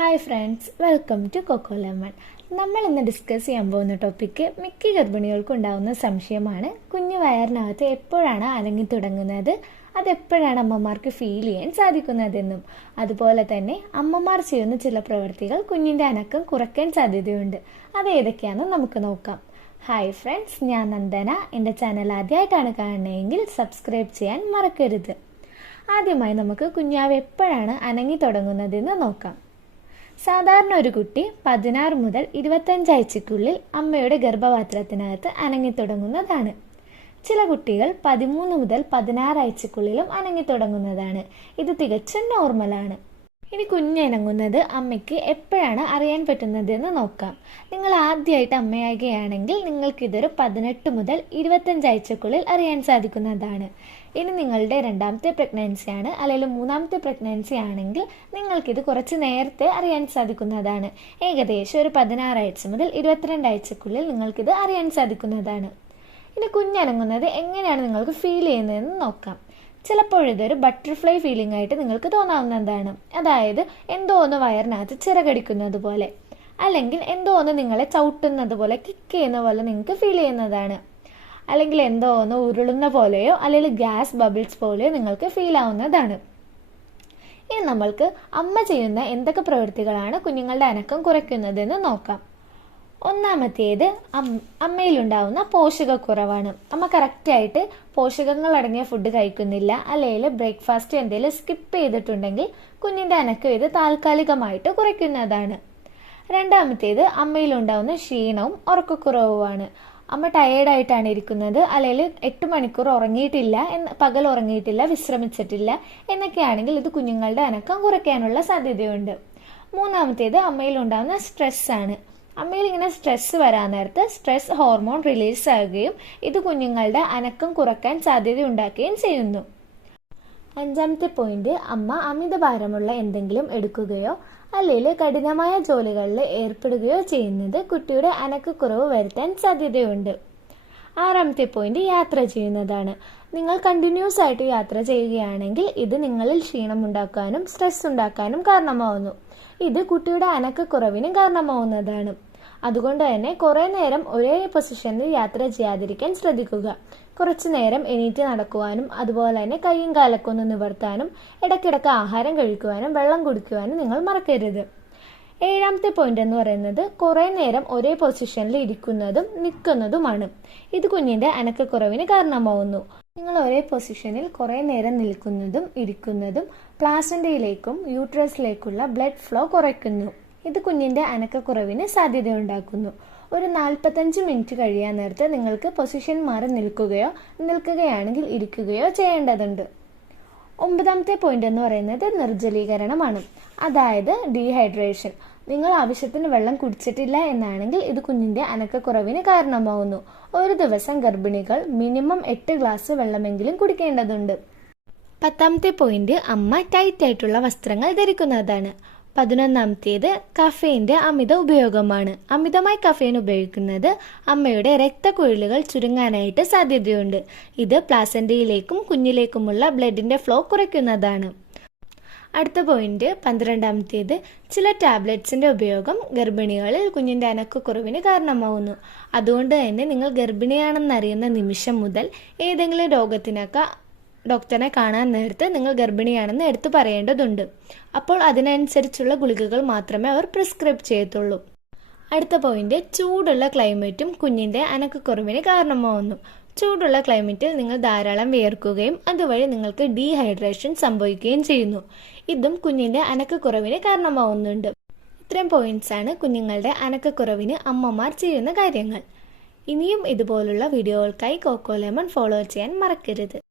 Hi friends, welcome to Coco Lemon. നമ്മൾ ഇന്ന് discuss ചെയ്യാൻ പോകുന്ന ടോപ്പിക്ക് മിക്ക ഗർഭിണികൾക്കും ഉണ്ടാകുന്ന സംശയമാണ്. കുഞ്ഞു വയറിനകത്ത് എപ്പോഴാണ് അനങ്ങി തുടങ്ങുന്നത്, അതെപ്പോഴാണ് അമ്മമാർക്ക് ഫീൽ ചെയ്യാൻ സാധിക്കുന്നതെന്നും അതുപോലെ തന്നെ അമ്മമാർ ചെയ്യുന്ന ചില പ്രവൃത്തികൾ കുഞ്ഞിൻ്റെ അനക്കം കുറയ്ക്കാൻ സാധ്യതയുണ്ട്. അത് ഏതൊക്കെയാണെന്ന് നമുക്ക് നോക്കാം. ഹായ് ഫ്രണ്ട്സ്, ഞാൻ നന്ദന. എൻ്റെ ചാനൽ ആദ്യമായിട്ടാണ് കാണുന്നതെങ്കിൽ സബ്സ്ക്രൈബ് ചെയ്യാൻ മറക്കരുത്. ആദ്യമായി നമുക്ക് കുഞ്ഞാവ് എപ്പോഴാണ് അനങ്ങി തുടങ്ങുന്നതെന്ന് നോക്കാം. സാധാരണ ഒരു കുട്ടി 16 മുതൽ 25 ആഴ്ചയ്ക്കുള്ളിൽ അമ്മയുടെ ഗർഭപാത്രത്തിനകത്ത് അനങ്ങി തുടങ്ങുന്നതാണ്. ചില കുട്ടികൾ 13 മുതൽ 16 ആഴ്ചയ്ക്കുള്ളിലും അനങ്ങി തുടങ്ങുന്നതാണ്. ഇത് തികച്ചും നോർമലാണ്. ഇനി കുഞ്ഞനങ്ങുന്നത് അമ്മയ്ക്ക് എപ്പോഴാണ് അറിയാൻ പറ്റുന്നതെന്ന് നോക്കാം. നിങ്ങൾ ആദ്യമായിട്ട് അമ്മയാകുകയാണെങ്കിൽ നിങ്ങൾക്കിതൊരു 18 മുതൽ 25 ആഴ്ചക്കുള്ളിൽ അറിയാൻ സാധിക്കുന്നതാണ്. ഇനി നിങ്ങളുടെ രണ്ടാമത്തെ പ്രഗ്നൻസി ആണ് അല്ലെങ്കിൽ മൂന്നാമത്തെ പ്രഗ്നൻസി ആണെങ്കിൽ നിങ്ങൾക്കിത് കുറച്ച് നേരത്തെ അറിയാൻ സാധിക്കുന്നതാണ്. ഏകദേശം ഒരു 16 ആഴ്ച മുതൽ 22 ആഴ്ചക്കുള്ളിൽ നിങ്ങൾക്കിത് അറിയാൻ സാധിക്കുന്നതാണ്. ഇനി കുഞ്ഞനങ്ങുന്നത് എങ്ങനെയാണ് നിങ്ങൾക്ക് ഫീൽ ചെയ്യുന്നതെന്ന് നോക്കാം. ചിലപ്പോൾ ഇതൊരു ബട്ടർഫ്ലൈ ഫീലിംഗ് ആയിട്ട് നിങ്ങൾക്ക് തോന്നാവുന്നതാണ്. അതായത് എന്തോ ഒന്ന് വയറിനകത്ത് ചിറകടിക്കുന്നത് പോലെ, അല്ലെങ്കിൽ എന്തോ ഒന്ന് നിങ്ങളെ ചവിട്ടുന്നത് പോലെ, കിക്ക് ചെയ്യുന്ന പോലെ നിങ്ങൾക്ക് ഫീൽ ചെയ്യുന്നതാണ്. അല്ലെങ്കിൽ എന്തോ ഒന്ന് ഉരുളുന്ന പോലെയോ അല്ലെങ്കിൽ ഗ്യാസ് ബബിൾസ് പോലെയോ നിങ്ങൾക്ക് ഫീൽ ആവുന്നതാണ്. ഇനി നമ്മൾക്ക് അമ്മ ചെയ്യുന്ന എന്തൊക്കെ പ്രവൃത്തികളാണ് കുഞ്ഞുങ്ങളുടെ അനക്കം കുറയ്ക്കുന്നതെന്ന് നോക്കാം. ഒന്നാമത്തേത് അമ്മയിലുണ്ടാവുന്ന പോഷകക്കുറവാണ്. അമ്മ കറക്റ്റായിട്ട് പോഷകങ്ങൾ അടങ്ങിയ ഫുഡ് കഴിക്കുന്നില്ല, അല്ലെങ്കിൽ ബ്രേക്ക്ഫാസ്റ്റ് എന്തെങ്കിലും സ്കിപ്പ് ചെയ്തിട്ടുണ്ടെങ്കിൽ കുഞ്ഞിൻ്റെ അനക്കം ഇത് താൽക്കാലികമായിട്ട് കുറയ്ക്കുന്നതാണ്. രണ്ടാമത്തേത് അമ്മയിലുണ്ടാവുന്ന ക്ഷീണവും ഉറക്കക്കുറവുമാണ്. അമ്മ ടയേർഡായിട്ടാണ് ഇരിക്കുന്നത്, അല്ലെങ്കിൽ 8 മണിക്കൂർ ഉറങ്ങിയിട്ടില്ല, പകൽ ഉറങ്ങിയിട്ടില്ല, വിശ്രമിച്ചിട്ടില്ല എന്നൊക്കെയാണെങ്കിൽ ഇത് കുഞ്ഞുങ്ങളുടെ അനക്കം കുറയ്ക്കാനുള്ള സാധ്യതയുണ്ട്. മൂന്നാമത്തേത് അമ്മയിലുണ്ടാവുന്ന സ്ട്രെസ്സാണ്. അമ്മയിൽ ഇങ്ങനെ സ്ട്രെസ് വരാൻ നേരത്ത് സ്ട്രെസ് ഹോർമോൺ റിലീസ് ആവുകയും ഇത് കുഞ്ഞുങ്ങളുടെ അനക്കം കുറയ്ക്കാൻ സാധ്യത ഉണ്ടാക്കുകയും ചെയ്യുന്നു. അഞ്ചാമത്തെ പോയിന്റ്, അമ്മ അമിതഭാരമുള്ള എന്തെങ്കിലും എടുക്കുകയോ അല്ലെങ്കിൽ കഠിനമായ ജോലികളിൽ ഏർപ്പെടുകയോ ചെയ്യുന്നത് കുട്ടിയുടെ അനക്കക്കുറവ് വരുത്താൻ സാധ്യതയുണ്ട്. ആറാമത്തെ പോയിന്റ്, യാത്ര ചെയ്യുന്നതാണ്. നിങ്ങൾ കണ്ടിന്യൂസ് ആയിട്ട് യാത്ര ചെയ്യുകയാണെങ്കിൽ ഇത് നിങ്ങളിൽ ക്ഷീണം ഉണ്ടാക്കാനും സ്ട്രെസ് ഉണ്ടാക്കാനും കാരണമാവുന്നു. ഇത് കുട്ടിയുടെ അനക്കക്കുറവിന് കാരണമാവുന്നതാണ്. അതുകൊണ്ട് തന്നെ കുറേ നേരം ഒരേ പൊസിഷനിൽ യാത്ര ചെയ്യാതിരിക്കാൻ ശ്രദ്ധിക്കുക. കുറച്ചു നേരം എണീറ്റ് നടക്കുവാനും അതുപോലെ തന്നെ കൈയും കാലൊക്കെ ഒന്ന് നിവർത്താനും ഇടയ്ക്കിടയ്ക്ക് ആഹാരം കഴിക്കുവാനും വെള്ളം കുടിക്കുവാനും നിങ്ങൾ മറക്കരുത്. ഏഴാമത്തെ പോയിന്റ് എന്ന് പറയുന്നത് കുറേ നേരം ഒരേ പൊസിഷനിൽ ഇരിക്കുന്നതും നിൽക്കുന്നതുമാണ്. ഇത് കുഞ്ഞിന്റെ അനക്കക്കുറവിന് കാരണമാവുന്നു. നിങ്ങൾ ഒരേ പൊസിഷനിൽ കുറേ നേരം നിൽക്കുന്നതും ഇരിക്കുന്നതും പ്ലാസന്റയിലേക്കും യൂട്രസിലേക്കുള്ള ബ്ലഡ് ഫ്ലോ കുറയ്ക്കുന്നു. ഇത് കുഞ്ഞിന്റെ അനക്കക്കുറവിന് സാധ്യതയുണ്ടാക്കുന്നു. ഒരു 45 മിനിറ്റ് കഴിയാൻ നേരത്തെ നിങ്ങൾക്ക് പൊസിഷൻ മാറി നിൽക്കുകയാണെങ്കിൽ ഇരിക്കുകയോ ചെയ്യേണ്ടതുണ്ട്. ഒമ്പതാമത്തെ പോയിന്റ് എന്ന് പറയുന്നത് നിർജ്ജലീകരണമാണ്, അതായത് ഡീഹൈഡ്രേഷൻ. നിങ്ങൾ ആവശ്യത്തിന് വെള്ളം കുടിച്ചിട്ടില്ല എന്നാണെങ്കിൽ ഇത് കുഞ്ഞിന്റെ അനക്കക്കുറവിന് കാരണമാവുന്നു. ഒരു ദിവസം ഗർഭിണികൾ മിനിമം 8 ഗ്ലാസ് വെള്ളമെങ്കിലും കുടിക്കേണ്ടതുണ്ട്. 10ാമത്തെ പോയിന്റ്, അമ്മ ടൈറ്റ് ആയിട്ടുള്ള വസ്ത്രങ്ങൾ ധരിക്കുന്നതാണ്. 11ാമത്തേത് കഫേന്റെ അമിത ഉപയോഗമാണ്. അമിതമായി കഫേൻ ഉപയോഗിക്കുന്നത് അമ്മയുടെ രക്തക്കുഴലുകൾ ചുരുങ്ങാനായിട്ട് സാധ്യതയുണ്ട്. ഇത് പ്ലാസന്റയിലേക്കും കുഞ്ഞിലേക്കുമുള്ള ബ്ലഡിന്റെ ഫ്ലോ കുറയ്ക്കുന്നതാണ്. അടുത്ത പോയിന്റ് 12ാമത്തേത്, ചില ടാബ്ലറ്റ്സിന്റെ ഉപയോഗം ഗർഭിണികളിൽ കുഞ്ഞിന്റെ അനക്കക്കുറവിന് കാരണമാവുന്നു. അതുകൊണ്ട് തന്നെ നിങ്ങൾ ഗർഭിണിയാണെന്നറിയുന്ന നിമിഷം മുതൽ ഏതെങ്കിലും രോഗത്തിനൊക്കെ ഡോക്ടറിനെ കാണാൻ നേരത്ത് നിങ്ങൾ ഗർഭിണിയാണെന്ന് എടുത്തു പറയേണ്ടതുണ്ട്. അപ്പോൾ അതിനനുസരിച്ചുള്ള ഗുളികകൾ മാത്രമേ അവർ പ്രിസ്ക്രൈബ് ചെയ്യത്തുള്ളൂ. അടുത്ത പോയിന്റ്, ചൂടുള്ള ക്ലൈമറ്റും കുഞ്ഞിന്റെ അനക്കക്കുറവിന് കാരണമാവുന്നു. ചൂടുള്ള ക്ലൈമറ്റിൽ നിങ്ങൾ ധാരാളം വിയർക്കുകയും അതുവഴി നിങ്ങൾക്ക് ഡീഹൈഡ്രേഷൻ സംഭവിക്കുകയും ചെയ്യുന്നു. ഇതും കുഞ്ഞിന്റെ അനക്കക്കുറവിന് കാരണമാവുന്നുണ്ട്. ഇത്രയും പോയിന്റ്സ് ആണ് കുഞ്ഞുങ്ങളുടെ അനക്കക്കുറവിന് അമ്മമാർ ചെയ്യുന്ന കാര്യങ്ങൾ. ഇനിയും ഇതുപോലുള്ള വീഡിയോകൾക്കായി കൊക്കോ ലെമൺ ഫോളോ ചെയ്യാൻ മറക്കരുത്.